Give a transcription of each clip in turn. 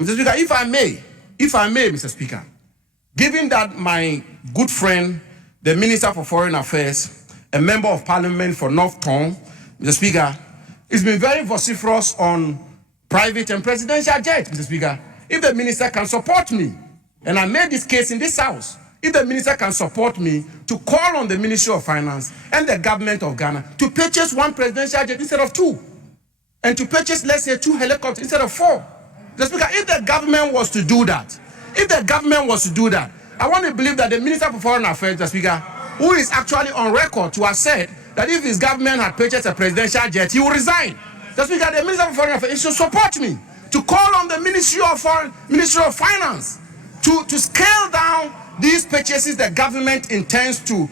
Mr. Speaker, if I may, Mr. Speaker, given that my good friend, the Minister for Foreign Affairs, a member of Parliament for North Tongue, Mr. Speaker, has been very vociferous on private and presidential jets, Mr. Speaker. If the minister can support me, and I made this case in this house, if the minister can support me to call on the Ministry of Finance and the government of Ghana to purchase 1 presidential jet instead of 2, and to purchase, let's say, 2 helicopters instead of 4. Mr. Speaker, if the government was to do that, I want to believe that the Minister for Foreign Affairs, Mr. Speaker, who is actually on record to have said that if his government had purchased a presidential jet, he will resign. Mr. Speaker, the Minister for Foreign Affairs should support me to call on the Ministry of Finance to scale down these purchases the government intends to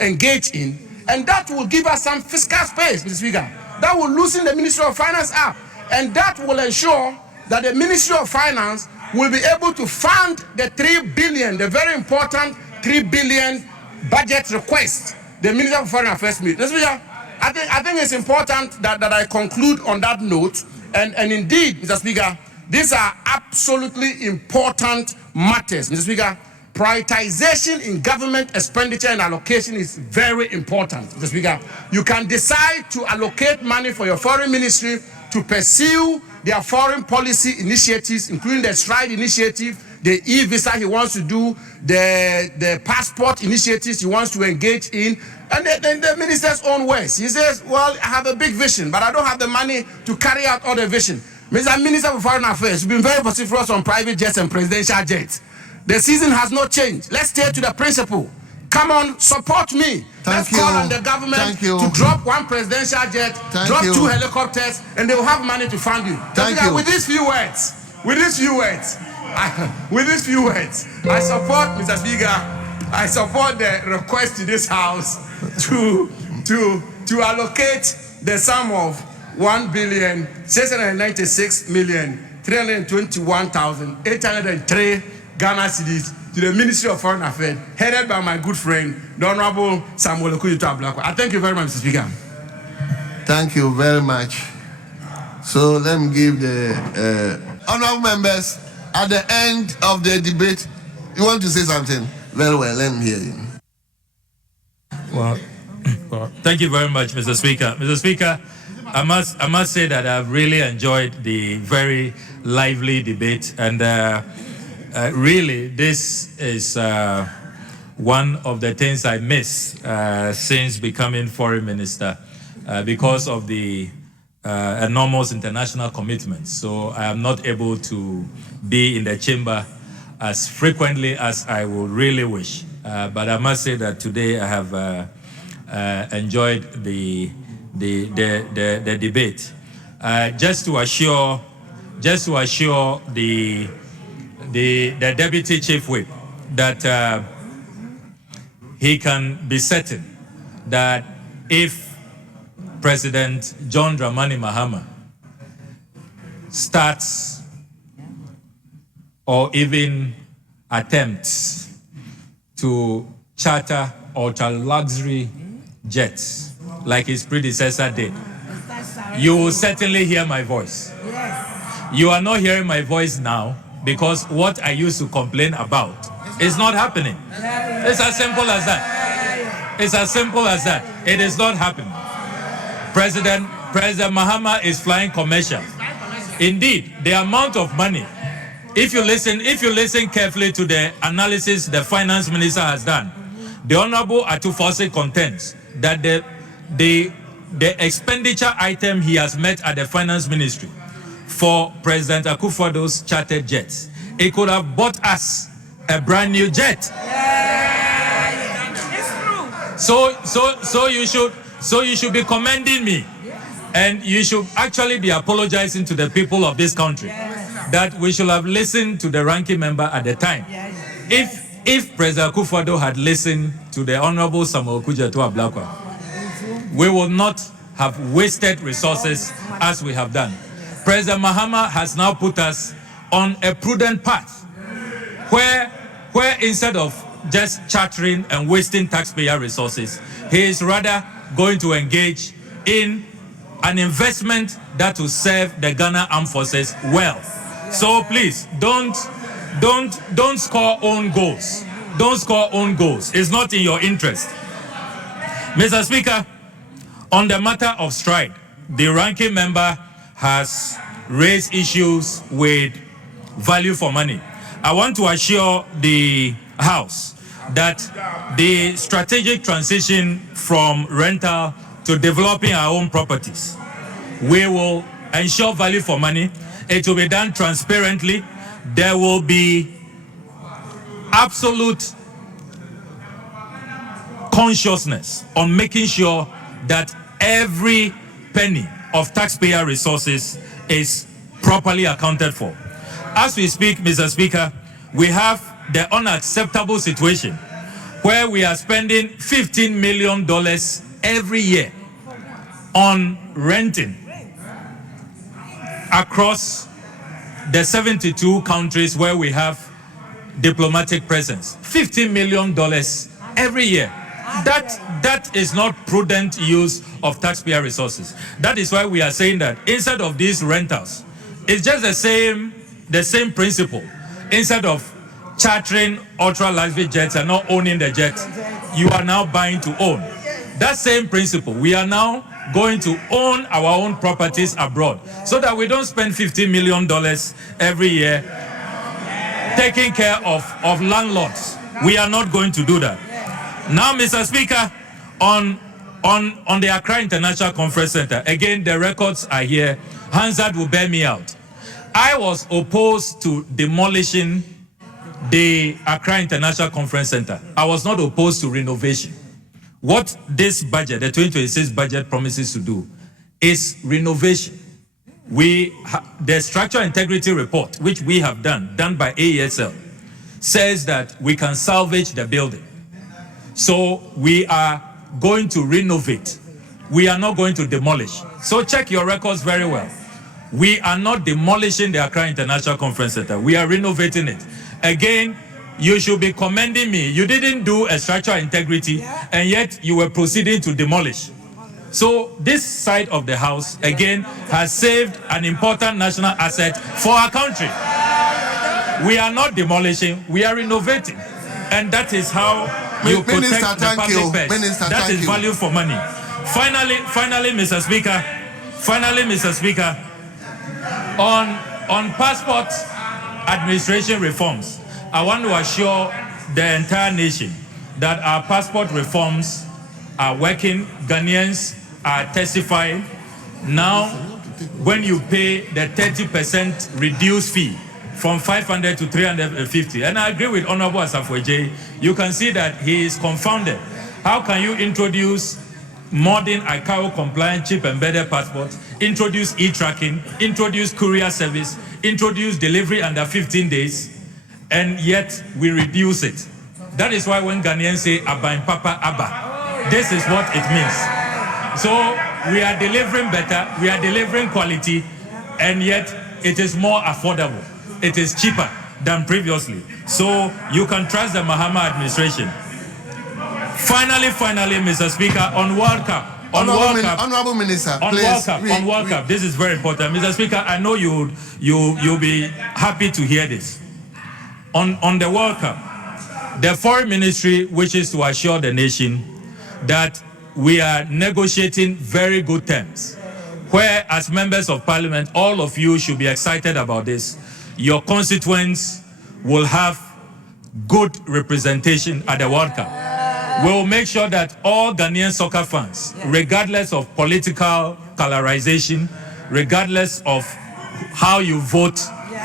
engage in, and that will give us some fiscal space, Mr. Speaker. That will loosen the Ministry of Finance up, and that will ensure that the Ministry of Finance will be able to fund the 3 billion, the very important 3 billion budget request the Minister of Foreign Affairs made. Mr. Speaker, I think it's important that I conclude on that note, and indeed, Mr. Speaker, these are absolutely important matters. Mr. Speaker, prioritization in government expenditure and allocation is very important, Mr. Speaker. You can decide to allocate money for your foreign ministry to pursue their foreign policy initiatives, including the Stride initiative, the e-visa he wants to do, the passport initiatives he wants to engage in, and the minister's own words. He says, well, I have a big vision, but I don't have the money to carry out all the vision. Mr. Minister for Foreign Affairs, you've been very vociferous on private jets and presidential jets. The season has not changed. Let's stay to the principle. Come on, support me. Let's call on the government to drop 1 presidential jet, drop 2 helicopters, and they will have money to fund you. With these few words, I support, Mr. Speaker, I support the request to this House to allocate the sum of 1,696,321,803 Ghana cedis to the Ministry of Foreign Affairs, headed by my good friend, the Honorable Samuel Okudzeto. I thank you very much, Mr. Speaker. Thank you very much. So let me give the honorable members at the end of the debate. You want to say something? Very well, let me hear you. Well, thank you very much, Mr. Speaker. Mr. Speaker, I must say that I've really enjoyed the very lively debate, and really, this is one of the things I miss since becoming foreign minister because of the enormous international commitments. So I am not able to be in the chamber as frequently as I would really wish. But I must say that today I have enjoyed the debate. Just to assure the Deputy Chief Whip that he can be certain that if President John Dramani Mahama starts or even attempts to charter ultra-luxury jets like his predecessor did, you will certainly hear my voice. You are not hearing my voice now because what I used to complain about is not happening. It's as simple as that. It's as simple as that. It is not happening. President Mahama is flying commercial. Indeed, the amount of money, if you listen carefully to the analysis the finance minister has done, the Honorable Atufose contends that the expenditure item he has met at the finance ministry for President Akufo-Addo's chartered jets, it could have bought us a brand new jet. So you should be commending me, and you should actually be apologizing to the people of this country that we should have listened to the ranking member at the time. If President Akufo-Addo had listened to the Honorable Samuel Okudzeto, we would not have wasted resources as we have done. President Mahama has now put us on a prudent path where instead of just chartering and wasting taxpayer resources, he is rather going to engage in an investment that will serve the Ghana Armed Forces well. So please, don't score own goals. Don't score own goals. It's not in your interest. Mr. Speaker, on the matter of strike, the ranking member has raised issues with value for money. I want to assure the House that the strategic transition from rental to developing our own properties, we will ensure value for money. It will be done transparently. There will be absolute consciousness on making sure that every penny of taxpayer resources is properly accounted for. As we speak, Mr. Speaker, we have the unacceptable situation where we are spending $15 million every year on renting across the 72 countries where we have diplomatic presence. $15 million every year. That is not prudent use of taxpayer resources. That is why we are saying that instead of these rentals, it's just the same principle. Instead of chartering ultra luxury jets and not owning the jet, you are now buying to own. That same principle, we are now going to own our own properties abroad so that we don't spend $15 million every year taking care of landlords. We are not going to do that. Now, Mr. Speaker, on the Accra International Conference Center, again, the records are here. Hansard will bear me out. I was opposed to demolishing the Accra International Conference Center. I was not opposed to renovation. What this budget, the 2026 budget, promises to do is renovation. The structural integrity report, which we have done by AESL, says that we can salvage the building. So we are going to renovate. We are not going to demolish. So check your records very well. We are not demolishing the Accra International Conference Center. We are renovating it. Again, you should be commending me. You didn't do a structural integrity, and yet you were proceeding to demolish. So this side of the House, again, has saved an important national asset for our country. We are not demolishing, we are renovating. And that is how you protect the public purse. That is value for money. Finally, Mr. Speaker, on passport administration reforms, I want to assure the entire nation that our passport reforms are working. Ghanaians are testifying. Now, when you pay the 30% reduced fee from 500 to 350, and I agree with Honorable Asafo-Ejei, you can see that he is confounded. How can you introduce modern ICAO compliant chip embedded passport, introduce e-tracking, introduce courier service, introduce delivery under 15 days, and yet we reduce it? That is why when Ghanaians say Abba and Papa Abba, this is what it means. So we are delivering better, we are delivering quality, and yet it is more affordable. It is cheaper than previously. So you can trust the Mahama administration. Finally, Mr. Speaker, on World Cup. Honorable Minister, on please. World Cup. This is very important. Mr. Speaker, I know you'll be happy to hear this. On the World Cup, the Foreign Ministry wishes to assure the nation that we are negotiating very good terms, where as members of Parliament, all of you should be excited about this. Your constituents will have good representation at the World Cup. We will make sure that all Ghanaian soccer fans, regardless of political colorization, regardless of how you vote,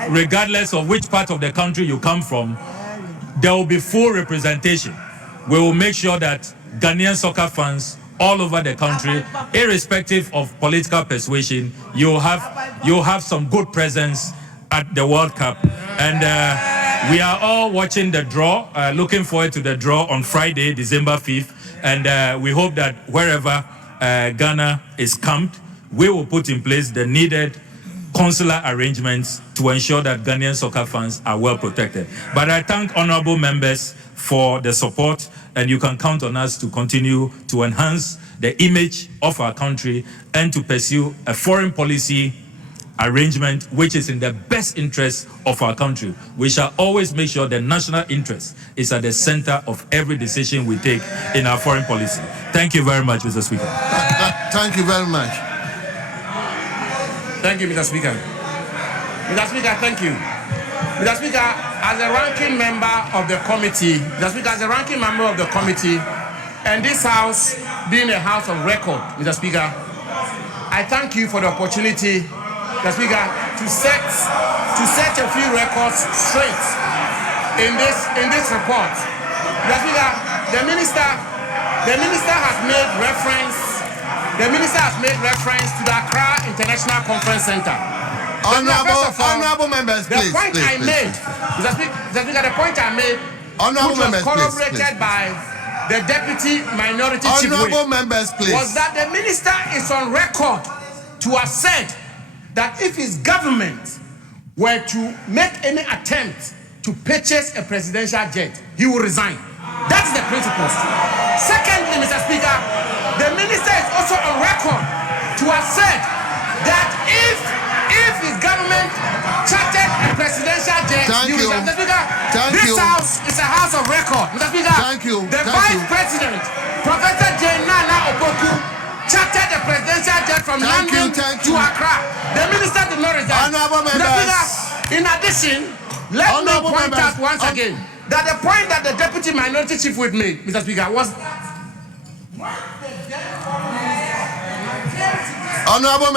regardless of which part of the country you come from, there will be full representation. We will make sure that Ghanaian soccer fans all over the country, irrespective of political persuasion, you'll have some good presence at the World Cup. And we are all watching the draw, looking forward to the draw on Friday, December 5th. And we hope that wherever Ghana is camped, we will put in place the needed consular arrangements to ensure that Ghanaian soccer fans are well protected. But I thank honorable members for the support, and you can count on us to continue to enhance the image of our country and to pursue a foreign policy arrangement which is in the best interest of our country. We shall always make sure the national interest is at the center of every decision we take in our foreign policy. Thank you very much, Mr. Speaker. Thank you very much. Thank you, Mr. Speaker. Mr. Speaker, thank you. Mr. Speaker, as a ranking member of the committee, and this house being a house of record, Mr. Speaker, I thank you for the opportunity, Mr. Speaker, to set a few records straight in this report. Mr. Speaker, the minister has made reference to the Accra International Conference Center. Honorable members, the point I made, which was corroborated by the Deputy Minority Chief Whip, was that the minister is on record to have said that if his government were to make any attempt to purchase a presidential jet, he will resign. That's the principle. Secondly, Mr. Speaker, the minister is also on record to have said that if his government chartered a presidential jet, Mr. Speaker, this house is a house of record. Mr. Speaker, the Vice President, Professor J. Nana Oboku, chartered a presidential jet from London to Accra. The minister did not resign. Mr. Speaker, in addition, let me point out once again that the point that the Deputy Minority Chief Whip made, Mr. Speaker, was Honorable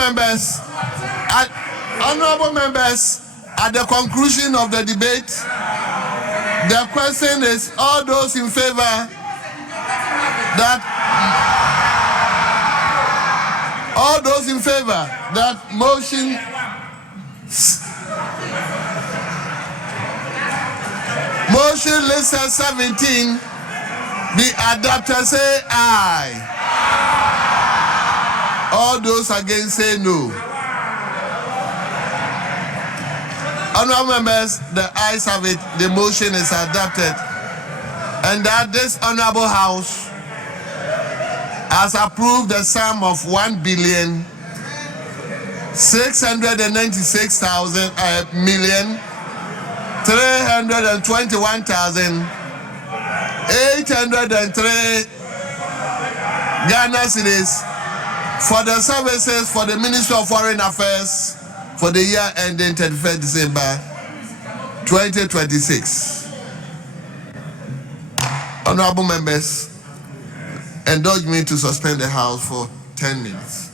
members, at the conclusion of the debate, the question is all those in favor that motion list 17 be adopted, say aye. All those against say no. Honorable members, the ayes have it. The motion is adopted. And that this honorable house has approved the sum of 1,696,321,803 Ghana cedis for the services for the Ministry of Foreign Affairs for the year ending 31st December 2026. Honorable members, indulge me to suspend the House for 10 minutes.